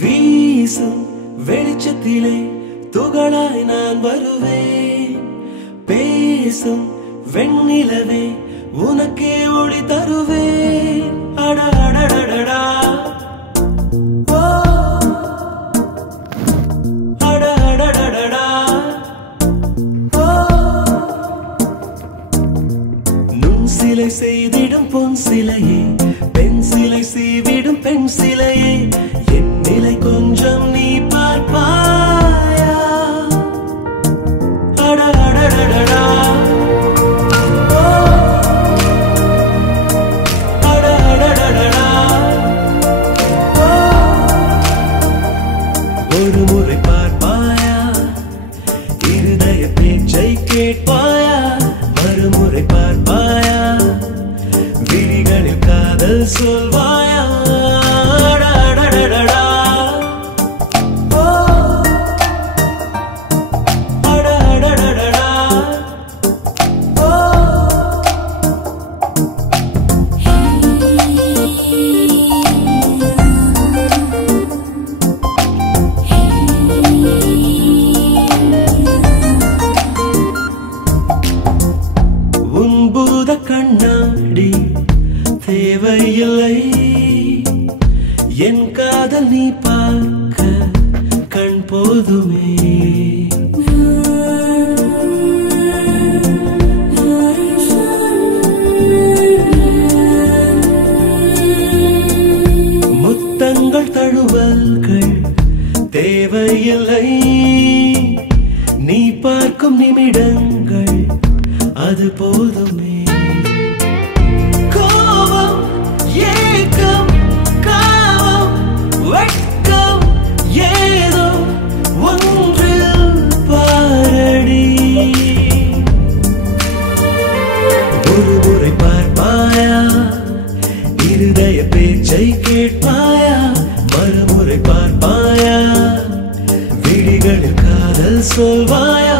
வீசும் வெளிச்சத்திலே துகளாய் நான் வருவேன். பேசும் வெண்ணிலவே உனக்கே ஒளி தருவேன். அட அடடடடா அட அடடடடா நுண் சிலை செய்திடும் பொன் சிலையே, பெண் சிலை செய்விடும் பெண் சிலையே, என் நிலை கொஞ்சம் நீ பார்ப்பாயா? அட அடடடடா அட அடடடடா ஒரு முறை பார்ப்பாயா? இருதய பேச்சை கேட்பாயா? மறுமுறை பார்ப்பாயா? விழிகளில் காதல் சொல்வாயா? உன்பூத கண்ணாடி தேவையில்லை, என் காதல் நீ பார்க்க கண் போதுமே. முத்தங்கள் தழுவல்கள் தேவையில்லை, நீ பார்க்கும் நிமிடங்கள் அது போதுமே. கோபம் ஏக்கம் காமம் வெட்கம் ஏதோ ஒன்றில் பாரடி. ஒரு முறை பார்ப்பாயா? இருதய பேச்சை கேட்பாயா? மறுமுறை பார்ப்பாயா? விழிகளில் காதல் சொல்வாயா?